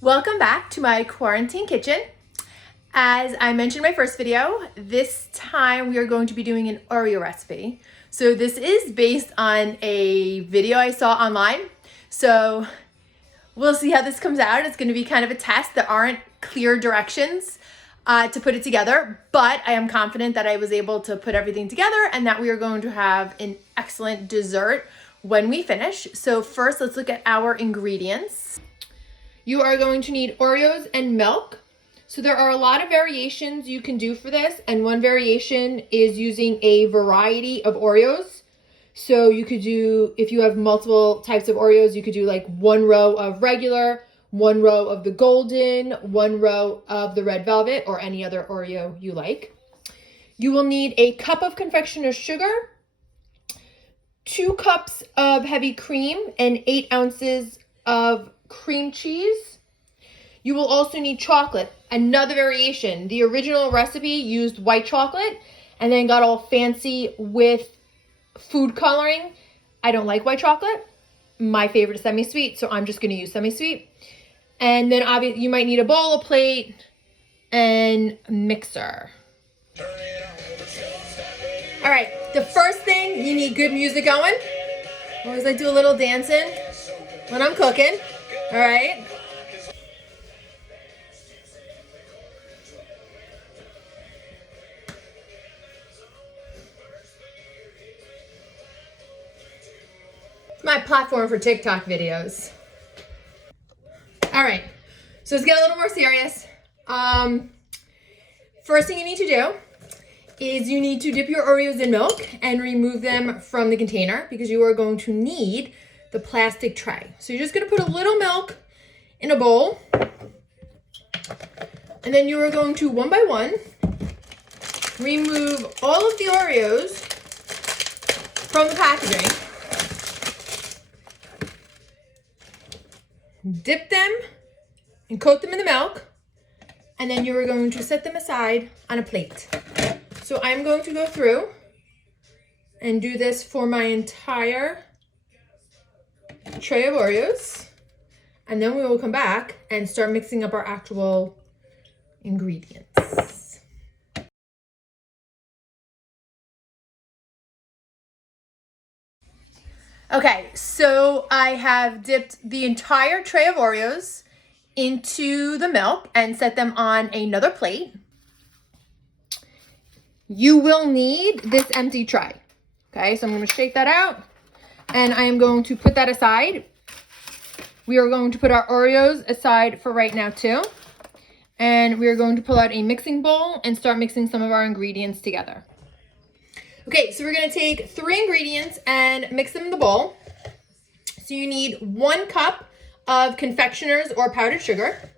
Welcome back to my quarantine kitchen. As I mentioned in my first video, this time we are going to be doing an Oreo recipe. So this is based on a video I saw online. So we'll see how this comes out. It's going to be kind of a test. There aren't clear directions to put it together, but I am confident that I was able to put everything together and that we are going to have an excellent dessert when we finish. So first, let's look at our ingredients. You are going to need Oreos and milk. So there are a lot of variations you can do for this, and one variation is using a variety of Oreos. So you could do, if you have multiple types of Oreos, you could do like one row of regular, one row of the golden, one row of the red velvet, or any other Oreo you like. You will need a cup of confectioner's sugar, 2 cups of heavy cream, and 8 ounces of cream cheese. You will also need chocolate, another variation. The original recipe used white chocolate and then got all fancy with food coloring. I don't like white chocolate. My favorite is semi-sweet, so I'm just going to use semi-sweet. And then obviously you might need a bowl, a plate, and a mixer. All right, the first thing, you need good music going. Always I do a little dancing when I'm cooking. All right. It's my platform for TikTok videos. All right, so let's get a little more serious. First thing you need to do is you need to dip your Oreos in milk and remove them from the container because you are going to need the plastic tray. So you're just gonna put a little milk in a bowl, and then you are going to, one by one, remove all of the Oreos from the packaging, dip them and coat them in the milk, and then you are going to set them aside on a plate. So I'm going to go through and do this for my entire tray of Oreos, and then we will come back and start mixing up our actual ingredients. Okay, so I have dipped the entire tray of Oreos into the milk and set them on another plate. You will need this empty tray. Okay, so I'm going to shake that out and I am going to put that aside. We are going to put our Oreos aside for right now too. And we are going to pull out a mixing bowl and start mixing some of our ingredients together. Okay, so we're going to take 3 ingredients and mix them in the bowl. So you need 1 cup of confectioner's or powdered sugar.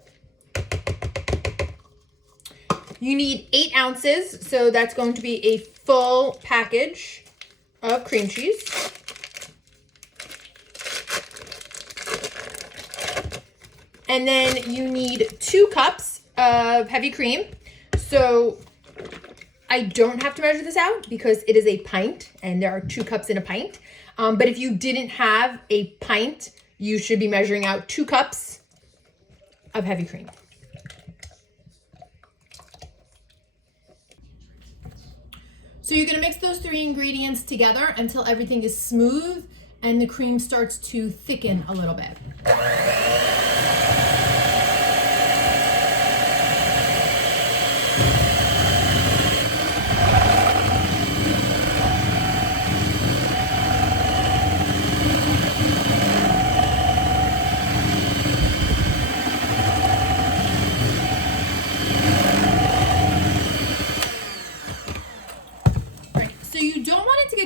You need 8 ounces, so that's going to be a full package of cream cheese. And then you need 2 cups of heavy cream. So I don't have to measure this out because it is a pint and there are 2 cups in a pint. But if you didn't have a pint, you should be measuring out 2 cups of heavy cream. So you're gonna mix those 3 ingredients together until everything is smooth and the cream starts to thicken a little bit.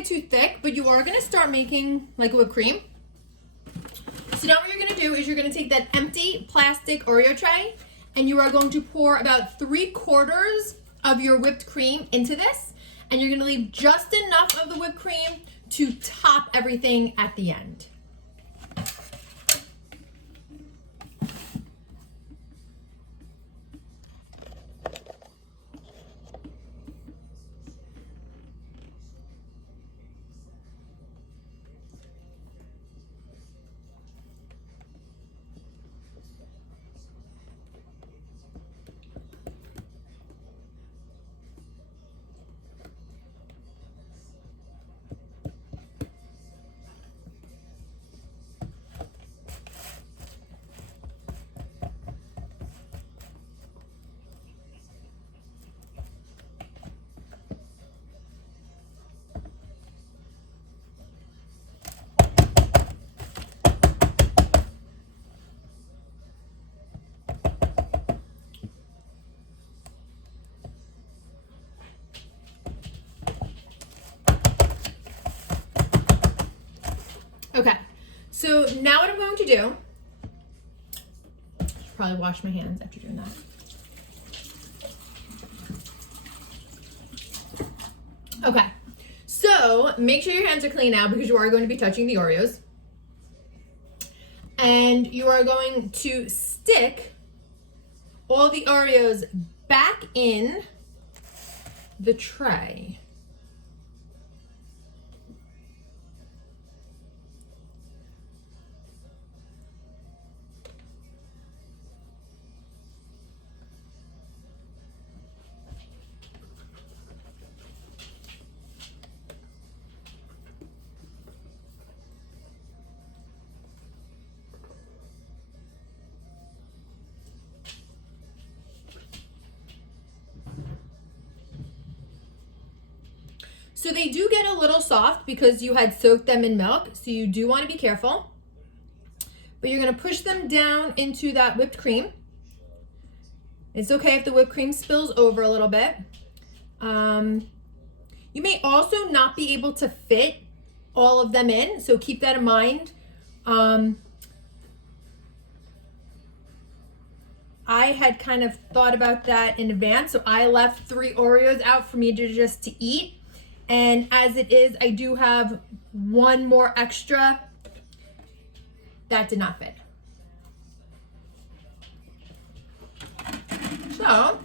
Too thick, but you are going to start making like a whipped cream. So now what you're going to do is you're going to take that empty plastic Oreo tray and you are going to pour about 3/4 of your whipped cream into this, and you're going to leave just enough of the whipped cream to top everything at the end. to do, I should probably wash my hands after doing that. Okay, so make sure your hands are clean now because you are going to be touching the Oreos. And you are going to stick all the Oreos back in the tray. So they do get a little soft because you had soaked them in milk, so you do want to be careful. But you're going to push them down into that whipped cream. It's okay if the whipped cream spills over a little bit. You may also not be able to fit all of them in, so keep that in mind. I had kind of thought about that in advance, so I left 3 Oreos out for me to eat. And as it is, I do have 1 more extra that did not fit. So,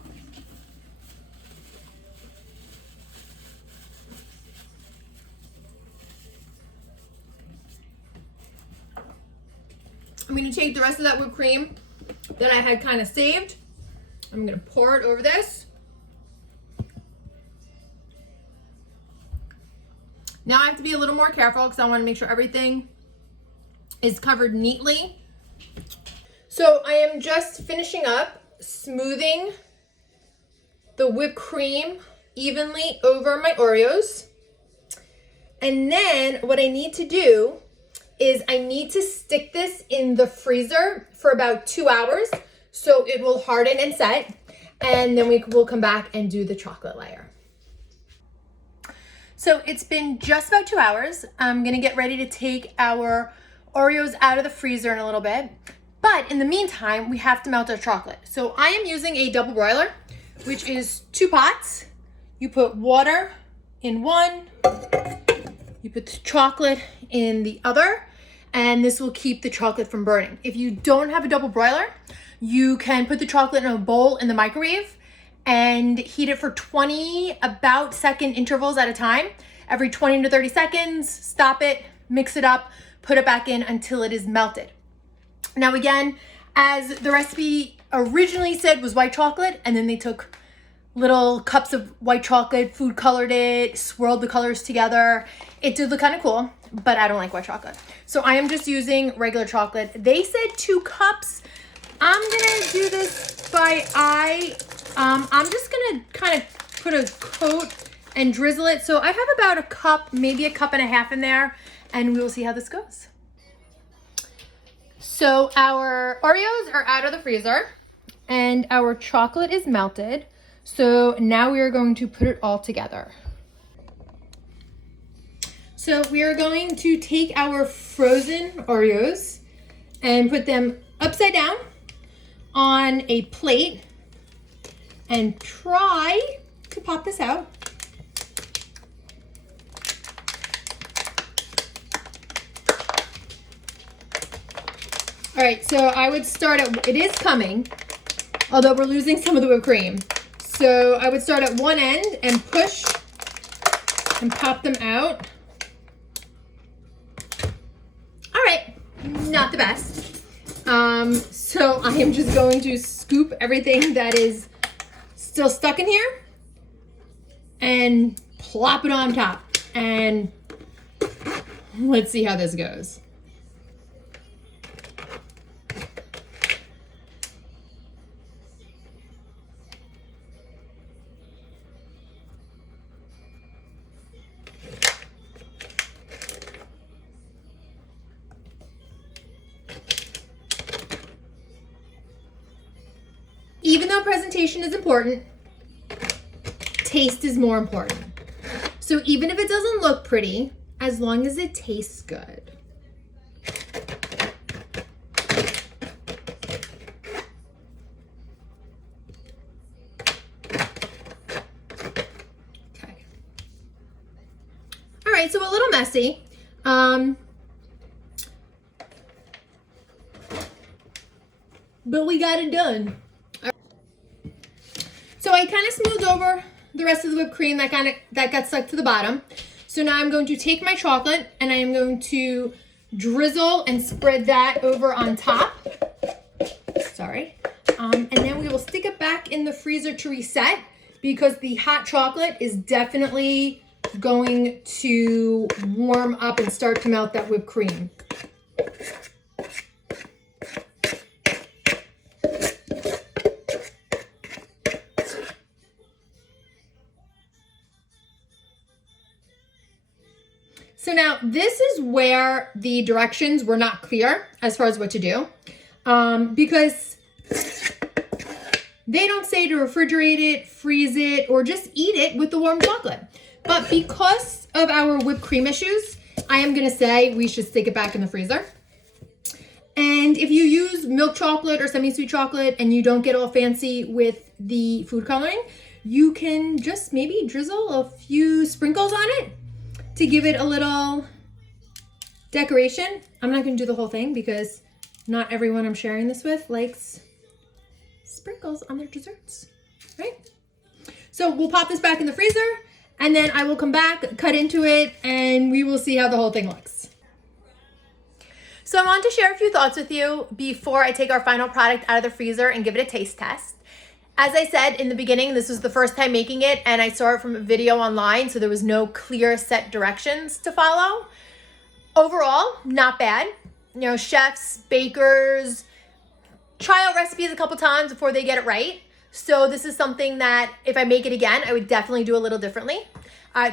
I'm going to take the rest of that whipped cream that I had kind of saved. I'm going to pour it over this. Now I have to be a little more careful because I want to make sure everything is covered neatly. So I am just finishing up smoothing the whipped cream evenly over my Oreos. And then what I need to do is I need to stick this in the freezer for about 2 hours so it will harden and set. And then we will come back and do the chocolate layer. So it's been just about 2 hours. I'm gonna get ready to take our Oreos out of the freezer in a little bit. But in the meantime, we have to melt our chocolate. So I am using a double broiler, which is 2 pots. You put water in one, you put the chocolate in the other, and this will keep the chocolate from burning. If you don't have a double broiler, you can put the chocolate in a bowl in the microwave and heat it for 20 about second intervals at a time. Every 20 to 30 seconds, stop it, mix it up, put it back in until it is melted. Now again, as the recipe originally said was white chocolate, and then they took little cups of white chocolate, food colored it, swirled the colors together. It did look kind of cool, but I don't like white chocolate. So I am just using regular chocolate. They said 2 cups. I'm gonna do this by eye. I'm just gonna kind of put a coat and drizzle it. So I have about a cup, maybe a cup and a half in there, and we will see how this goes. So our Oreos are out of the freezer and our chocolate is melted. So now we are going to put it all together. So we are going to take our frozen Oreos and put them upside down on a plate and try to pop this out. All right, so I would start at, it is coming, although we're losing some of the whipped cream. So I would start at one end and push and pop them out. All right, not the best. So I am just going to scoop everything that is still stuck in here and plop it on top. And let's see how this goes. Even though presentation is important, taste is more important. So even if it doesn't look pretty, as long as it tastes good. right, so a little messy. But we got it done. So I kind of smoothed over the rest of the whipped cream that got stuck to the bottom. So now I'm going to take my chocolate and I am going to drizzle and spread that over on top. Sorry. And then we will stick it back in the freezer to reset because the hot chocolate is definitely going to warm up and start to melt that whipped cream. So now this is where the directions were not clear as far as what to do, because they don't say to refrigerate it, freeze it, or just eat it with the warm chocolate. But because of our whipped cream issues, I am gonna say we should stick it back in the freezer. And if you use milk chocolate or semi-sweet chocolate and you don't get all fancy with the food coloring, you can just maybe drizzle a few sprinkles on it to give it a little decoration. I'm not gonna do the whole thing because not everyone I'm sharing this with likes sprinkles on their desserts, right? So we'll pop this back in the freezer and then I will come back, cut into it, and we will see how the whole thing looks. So I wanted to share a few thoughts with you before I take our final product out of the freezer and give it a taste test. As I said in the beginning, this was the first time making it and I saw it from a video online, so there was no clear set directions to follow. Overall, not bad. You know, chefs, bakers, try out recipes a couple times before they get it right. So this is something that if I make it again, I would definitely do a little differently.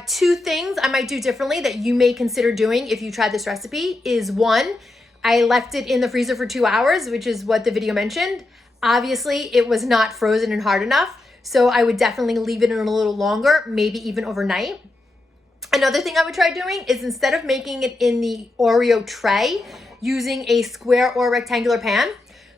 Two things I might do differently that you may consider doing if you try this recipe is one, I left it in the freezer for 2 hours, which is what the video mentioned. Obviously, it was not frozen and hard enough, so I would definitely leave it in a little longer, maybe even overnight. Another thing I would try doing is instead of making it in the Oreo tray, using a square or rectangular pan.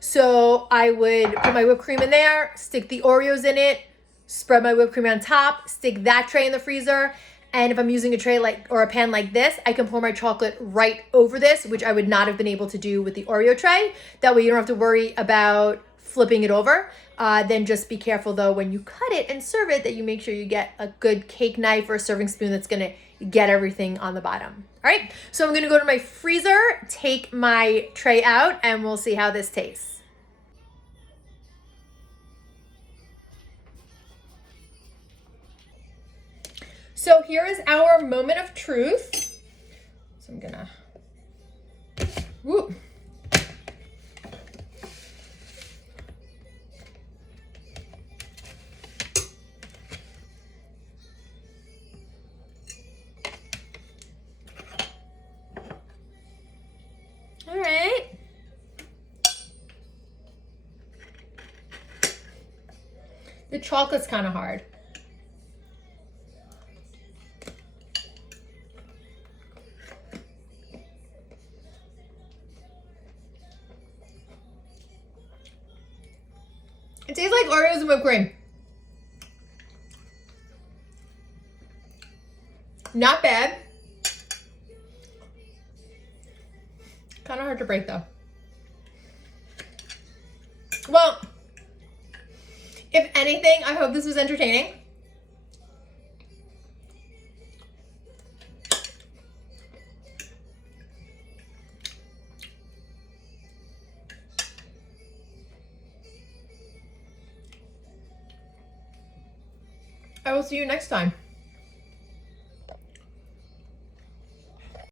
So I would put my whipped cream in there, stick the Oreos in it, spread my whipped cream on top, stick that tray in the freezer, and if I'm using a tray or a pan like this, I can pour my chocolate right over this, which I would not have been able to do with the Oreo tray. That way you don't have to worry about flipping it over. Then just be careful though when you cut it and serve it that you make sure you get a good cake knife or a serving spoon that's gonna get everything on the bottom. All right, so I'm gonna go to my freezer, take my tray out, and we'll see how this tastes. So here is our moment of truth. So I'm gonna, whoop. All right. The chocolate's kind of hard. It tastes like Oreos and whipped cream. Not bad. Kind of hard to break though. Well, if anything, I hope this was entertaining. I will see you next time.